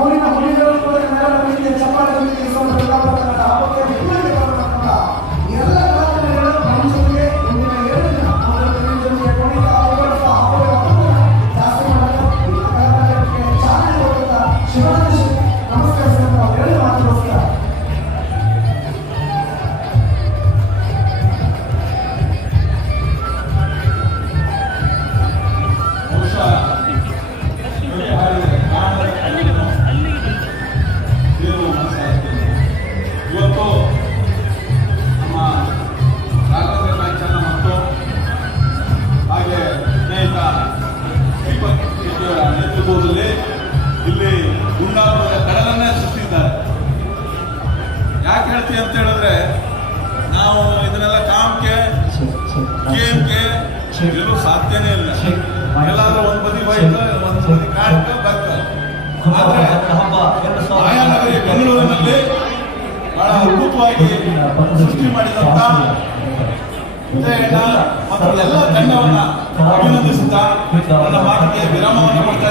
ఊరిన మహిళలు కూడా మేడం మీద చెప్పాలి తీసుకుంటారు Thank you. ಏನೈತಿ ಅಂತ ಹೇಳಿದ್ರೆ ನಾವು ಇದನ್ನೆಲ್ಲ ಕಾಮ್ಕೆ ಗೇಮ್ಗೆ ಇಲ್ಲೂ ಸಾಧ್ಯನೇ ಇಲ್ಲ. ಎಲ್ಲಾದ್ರೂ ಒಂದ್ ಬದಿ ಬೈಕ್ ಒಂದ್ ಬದಿ ಕಾಡ್ಕ ಬರ್ಕ ಆದ್ರೆ ಮಾಯಾನಗರಿ ಬೆಂಗಳೂರಿನಲ್ಲಿ ಬಹಳ ಅದ್ಭುತವಾಗಿ ಸೃಷ್ಟಿ ಮಾಡಿದಂತ ವಿಜಯಣ್ಣ ಎಲ್ಲ ತಂಡವನ್ನ ಅಭಿನಂದಿಸುತ್ತಾ, ನನ್ನ ಮಾತಿಗೆ ವಿರಾಮವನ್ನು ಕೊಡ್ತಾ